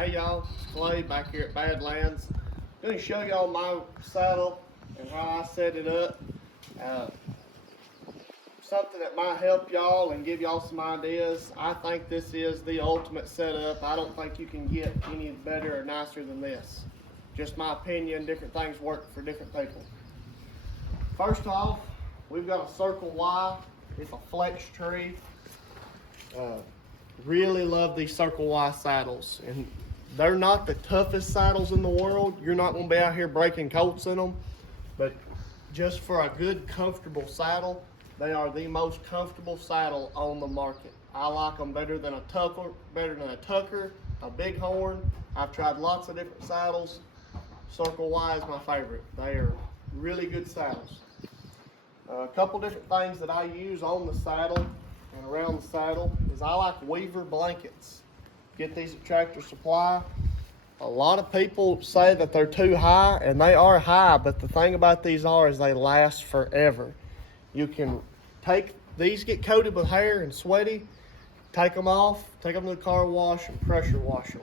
Hey y'all, it's Clay back here at Badlands. I'm going to show y'all my saddle and how I set it up. Uh, Something that might help y'all and give y'all some ideas. I think this is the ultimate setup. I don't think you can get any better or nicer than this. Just my opinion, different things work for different people. First off, we've got a Circle Y. It's a flex tree. Uh, Really love these Circle Y saddles, and they're not the toughest saddles in the world. You're not going to be out here breaking colts in them, but just for a good, comfortable saddle, they are the most comfortable saddle on the market. I like them better than a Tucker, a Bighorn. I've tried lots of different saddles. Circle Y is my favorite. They are really good saddles. A couple different things that I use on the saddle and around the saddle is I like Weaver blankets. Get these at Tractor Supply. A lot of people say that they're too high, and they are high, but the thing about these is they last forever. You can take these, get coated with hair and sweaty, take them off, take them to the car wash and pressure wash them.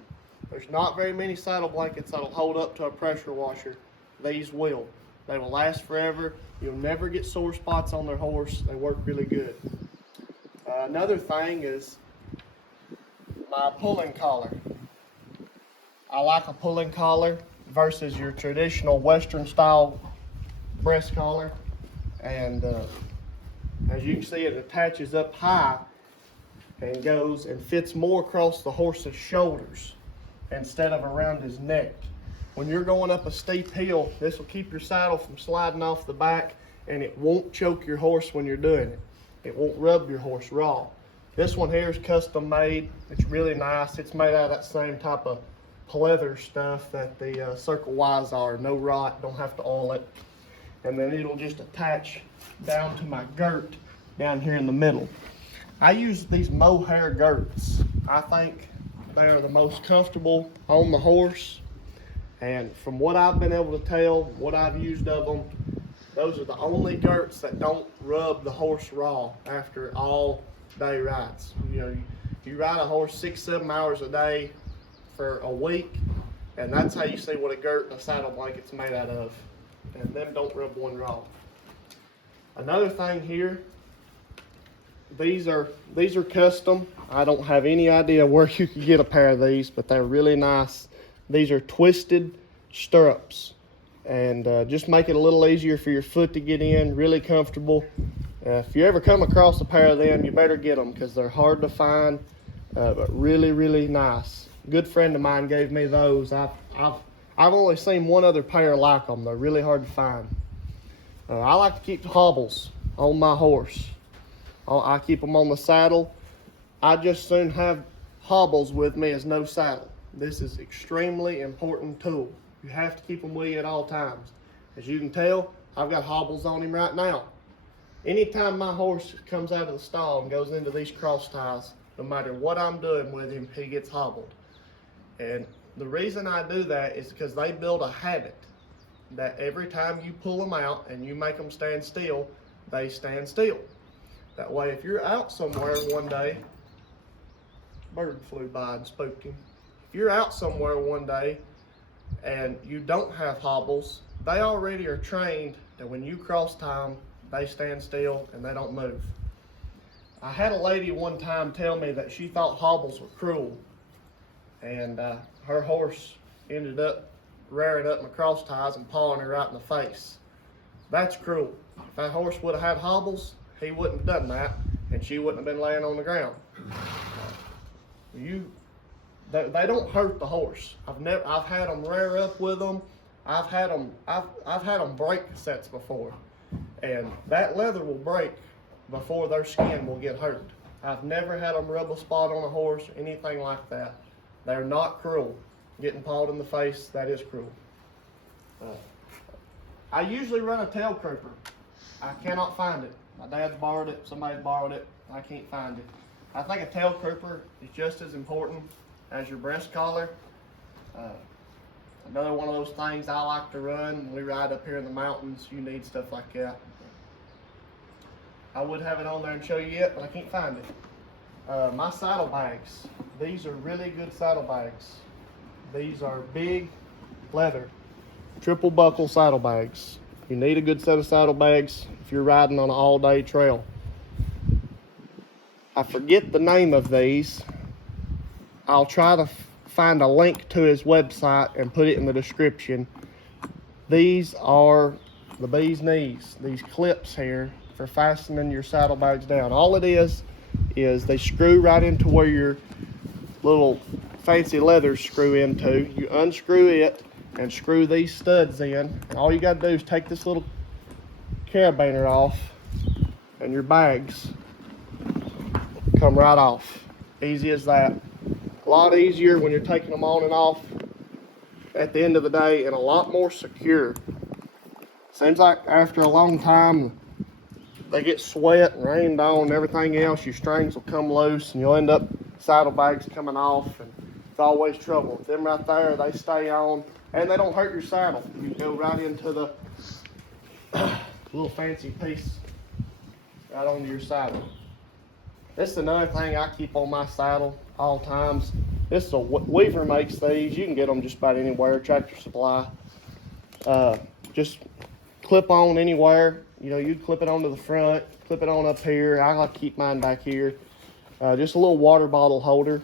There's not very many saddle blankets that'll hold up to a pressure washer. These will. They will last forever. You'll never get sore spots on their horse. They work really good. Another thing is my pulling collar. I like a pulling collar versus your traditional Western style breast collar. And as you can see, it attaches up high and goes and fits more across the horse's shoulders instead of around his neck. When you're going up a steep hill, this will keep your saddle from sliding off the back, and it won't choke your horse when you're doing it. It won't rub your horse raw. This one here is custom made. It's really nice. It's made out of that same type of pleather stuff that the Circle Ys are. No rot, don't have to oil it. And then it'll just attach down to my girt down here in the middle. I use these mohair girts. I think they are the most comfortable on the horse. And from what I've been able to tell, what I've used of them, those are the only girts that don't rub the horse raw after all day rides. You know, you ride a horse 6-7 hours a day for a week, and that's how you see what a girt and a saddle blanket's made out of. And them don't rub one raw. Another thing here, these are custom. I don't have any idea where you could get a pair of these, but they're really nice. These are twisted stirrups, and just make it a little easier for your foot to get in, really comfortable. If you ever come across a pair of them, you better get them because they're hard to find, but really, really nice. A good friend of mine gave me those. I've only seen one other pair like them. They're really hard to find. I like to keep the hobbles on my horse. I keep them on the saddle. I just soon have hobbles with me as no saddle. This is extremely important tool. You have to keep them with you at all times. As you can tell, I've got hobbles on him right now. Anytime my horse comes out of the stall and goes into these cross ties, no matter what I'm doing with him, he gets hobbled. And the reason I do that is because they build a habit that every time you pull them out and you make them stand still, they stand still. That way, if you're out somewhere one day, bird flew by and spooked him. If you're out somewhere one day and you don't have hobbles, they already are trained that when you cross tie them, they stand still and they don't move. I had a lady one time tell me that she thought hobbles were cruel, and her horse ended up rearing up my cross ties and pawing her right in the face. That's cruel. If that horse would have had hobbles, he wouldn't have done that, and she wouldn't have been laying on the ground. They don't hurt the horse. I've had them rear up with them. I've had them break sets before, and that leather will break before their skin will get hurt. I've never had them rub a spot on a horse, anything like that. They're not cruel. Getting pawed in the face, that is cruel. I usually run a tail creeper. I cannot find it. My dad's borrowed it, somebody borrowed it, I can't find it. I think a tail creeper is just as important as your breast collar. Another one of those things I like to run when we ride up here in the mountains. You need stuff like that. I would have it on there and show you it, but I can't find it. My saddle bags. These are really good saddle bags. These are big leather triple buckle saddlebags. You need a good set of saddlebags if you're riding on an all-day trail. I forget the name of these. I'll try to find a link to his website and put it in the description. These are the bee's knees, these clips here for fastening your saddlebags down. All it is they screw right into where your little fancy leathers screw into. You unscrew it and screw these studs in. And all you got to do is take this little carabiner off and your bags come right off. Easy as that. A lot easier when you're taking them on and off at the end of the day, and a lot more secure. Seems like after a long time they get sweat and rained on and everything else, your strings will come loose and you'll end up saddlebags coming off, and it's always trouble. With them right there, they stay on and they don't hurt your saddle. You go right into the little fancy piece right onto your saddle. This is another thing I keep on my saddle all times. This is Weaver makes these. You can get them just about anywhere, Tractor Supply. Just clip on anywhere. You know, you'd clip it onto the front, clip it on up here. I like to keep mine back here. Just a little water bottle holder.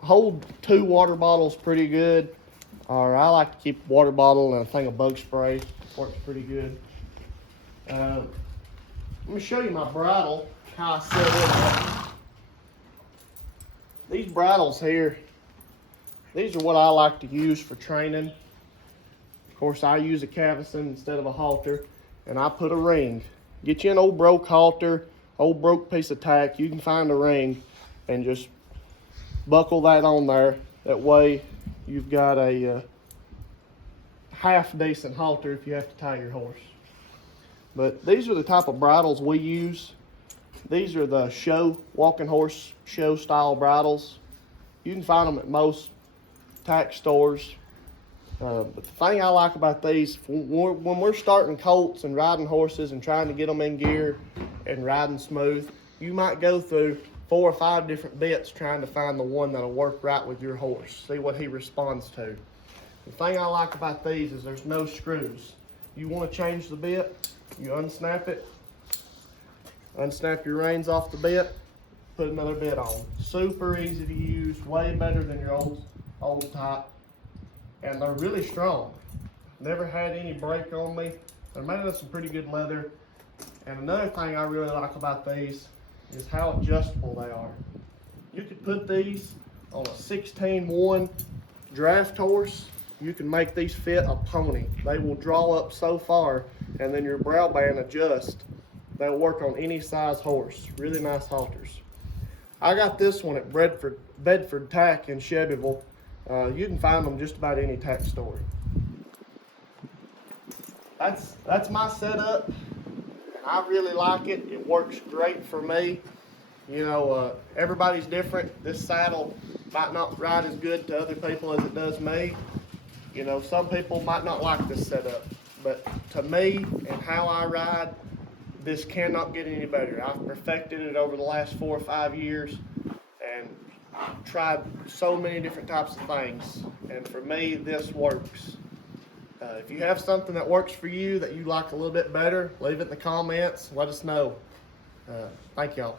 Hold 2 water bottles pretty good. Or I like to keep a water bottle and a thing of bug spray. Works pretty good. Let me show you my bridle, how I set it up. These bridles here, these are what I like to use for training. Of course, I use a cavesson instead of a halter, and I put a ring. Get you an old broke halter, old broke piece of tack. You can find a ring and just buckle that on there. That way you've got a half decent halter if you have to tie your horse. But these are the type of bridles we use. These are the show, walking horse show style bridles. You can find them at most tack stores. But the thing I like about these, when we're starting colts and riding horses and trying to get them in gear and riding smooth, you might go through 4 or 5 different bits trying to find the one that'll work right with your horse, see what he responds to. The thing I like about these is there's no screws. You want to change the bit, you unsnap it, unsnap your reins off the bit, put another bit on. Super easy to use, way better than your old type. And they're really strong. Never had any break on me. They're made of some pretty good leather. And another thing I really like about these is how adjustable they are. You could put these on a 16-1 draft horse. You can make these fit a pony. They will draw up so far, and then your brow band adjusts. They'll work on any size horse. Really nice halters. I got this one at Bedford Tack in Shelbyville. You can find them just about any tack store. That's my setup. I really like it. It works great for me. You know, everybody's different. This saddle might not ride as good to other people as it does me. You know, some people might not like this setup, but to me and how I ride, this cannot get any better. I've perfected it over the last 4 or 5 years and tried so many different types of things, and for me this works. If you have something that works for you that you like a little bit better, leave it in the comments, let us know. Thank y'all.